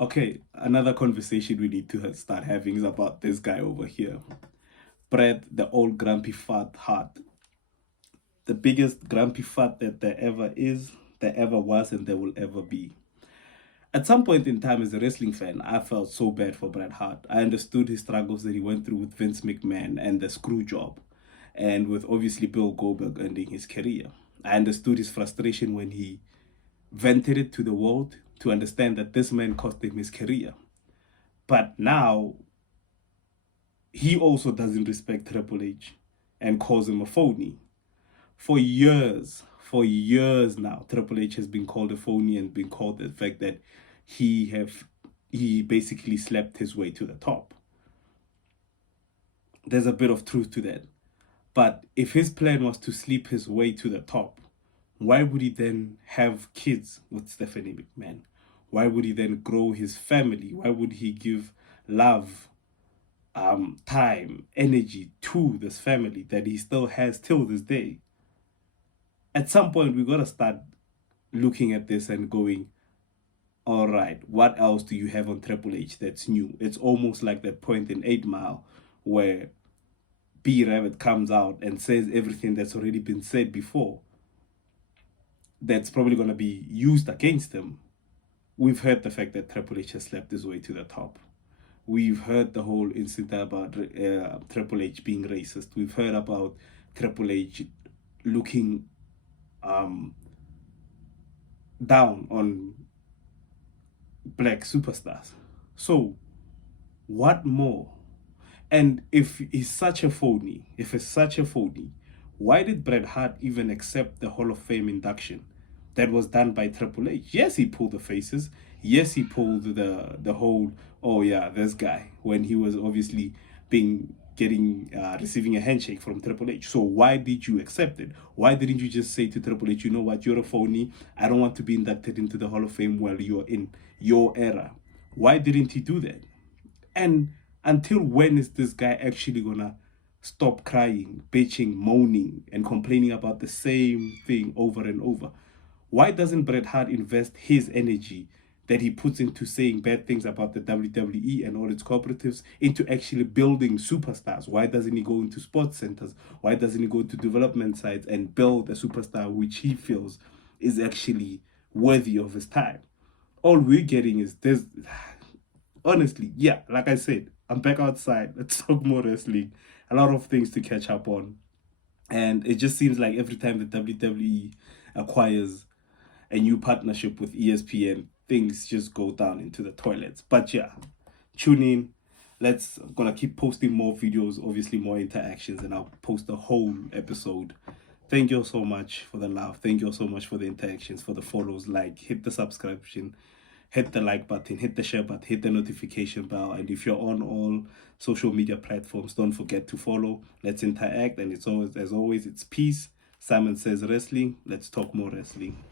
Okay, another conversation we need to start having is about this guy over here. Bret, the old grumpy fat Hart. The biggest grumpy fat that there ever is, there ever was, and there will ever be. At some point in time, as a wrestling fan, I felt so bad for Bret Hart. I understood his struggles that he went through with Vince McMahon and the screw job, and with obviously Bill Goldberg ending his career. I understood his frustration when he vented it to the world to understand that this man cost him his career. But now, he also doesn't respect Triple H and calls him a phony. For years now, Triple H has been called a phony and been called the fact that he basically slept his way to the top. There's a bit of truth to that. But if his plan was to sleep his way to the top, why would he then have kids with Stephanie McMahon? Why would he then grow his family? Why would he give love, time, energy to this family that he still has till this day? At some point, we got to start looking at this and going, all right, what else do you have on Triple H that's new? It's almost like that point in 8 Mile where B Rabbit comes out and says everything that's already been said before. That's probably going to be used against him. We've heard the fact that Triple H has slept his way to the top. We've heard the whole incident about Triple H being racist. We've heard about Triple H looking down on black superstars. So, what more? And if he's such a phony, why did Bret Hart even accept the Hall of Fame induction that was done by Triple H? Yes, he pulled the faces. Yes, he pulled the whole, oh yeah, this guy, when he was obviously receiving a handshake from Triple H. So why did you accept it? Why didn't you just say to Triple H, you know what, you're a phony. I don't want to be inducted into the Hall of Fame while you're in your era. Why didn't he do that? And until when is this guy actually gonna stop crying, bitching, moaning, and complaining about the same thing over and over? Why doesn't Bret Hart invest his energy that he puts into saying bad things about the WWE and all its cooperatives into actually building superstars? Why doesn't he go into sports centers? Why doesn't he go to development sites and build a superstar which he feels is actually worthy of his time? All we're getting is this. Honestly, yeah, like I said, I'm back outside. Let's talk more wrestling. A lot of things to catch up on. And it just seems like every time the WWE acquires a new partnership with ESPN, things just go down into the toilets. But yeah, tune in. I'm gonna keep posting more videos, obviously more interactions, and I'll post the whole episode. Thank you so much for the love. Thank you so much for the interactions, for the follows. Like, hit the subscription, hit the like button, hit the share button, hit the notification bell. And if you're on all social media platforms, don't forget to follow. Let's interact. And it's always, as always, it's peace. Simon Says Wrestling. Let's talk more wrestling.